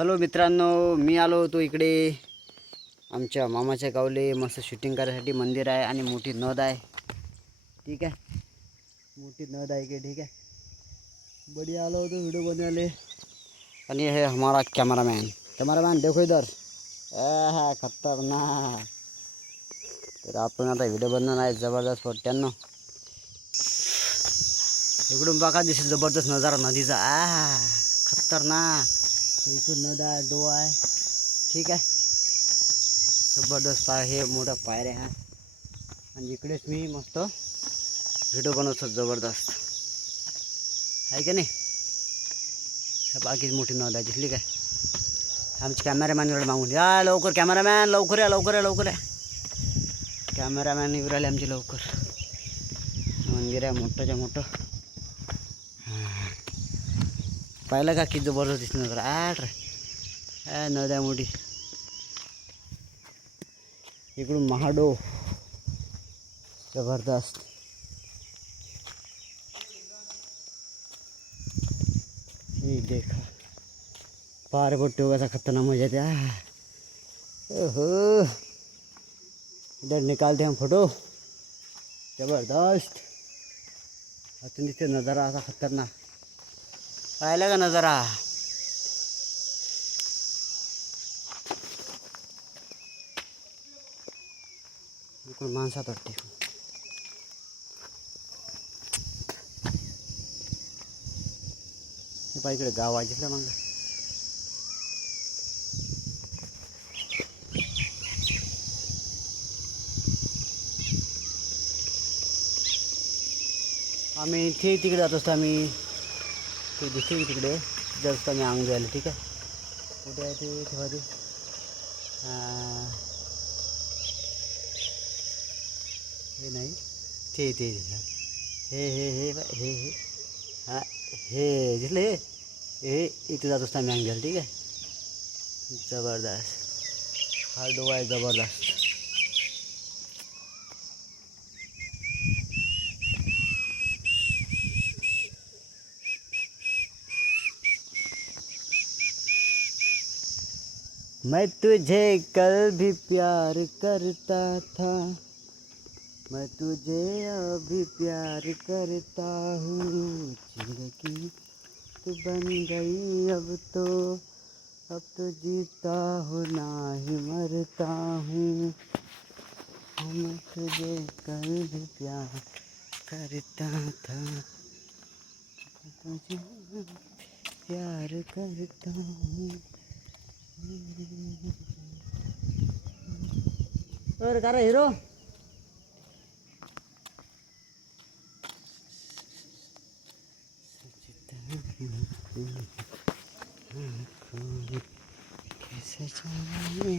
Hello मित्रांनो, मी आलो होतो इकडे आमच्या मामाच्या गावले मस्त शूटिंग करायसाठी. मंदिर आहे आणि मोठी नद आहे. ठीक आहे, मोठी नद आहे की ठीक आहे. बढ़िया आलो होतो व्हिडिओ बनवायले. आणि हे हमारा कॅमेरामॅन देखो इधर. हा खतरनाक. तर आपण आता व्हिडिओ बनवणार आहे जबरदस्त पोट्यांनो. इकडून बघा दिसेल जबरदस्त नजारा नदीचा. खतरनाक. इकडून नद आहे, डो आहे. ठीक आहे, जबरदस्त हे मोठा पायऱ्या आहे. आणि इकडेच मी मस्त व्हिडिओ बनवतो जबरदस्त आहे का नाही. बाकी मोठी नद आहे दिसली काय. आमचे कॅमेरामॅन मागून या लवकर. कॅमेरामॅन लवकर या, लवकर या, लवकर या. कॅमेरामॅन येऊ राहिले आमचे लवकर. मंदिर आहे मोठंच्या मोठं. पाहिलं का किती जबरदस्त दिसणार तर. नद आहे मोठी. इकडून महाडो जबरदस्त. ये देखा पार बोटे होगा खतरनाक मजा आते. ओहो, इधर निकालते हम फोटो जबरदस्त. अतून दिसते नजारा असा खतरनाक. पाहिला का नजारा. इकडून माणसात वाटते. हे इकडे गाव आहे मग. आम्ही इथे तिकडे जात असतो. आम्ही ते दिसते तिकडे जास्त आम्ही अंग जायला. ठीक आहे, कुठे आहे ते तेव्हा ते हे नाही ते ते हे हे हे हे हे हां हे दिसलं. हे इथे जात असतो आम्ही अंग जायला. ठीक आहे, जबरदस्त. हा डोवा आहे जबरदस्त. मैं तुझे कल भी प्यार करता था, मैं तुझे अभी प्यार करता हूँ. जिंदगी तू बन गई अब तो जीता हूँ ना ही मरता हूँ. मैं तुझे कल भी प्यार करता था, तुझे प्यार करता हूँ. और करा हीरो. कैसे जाने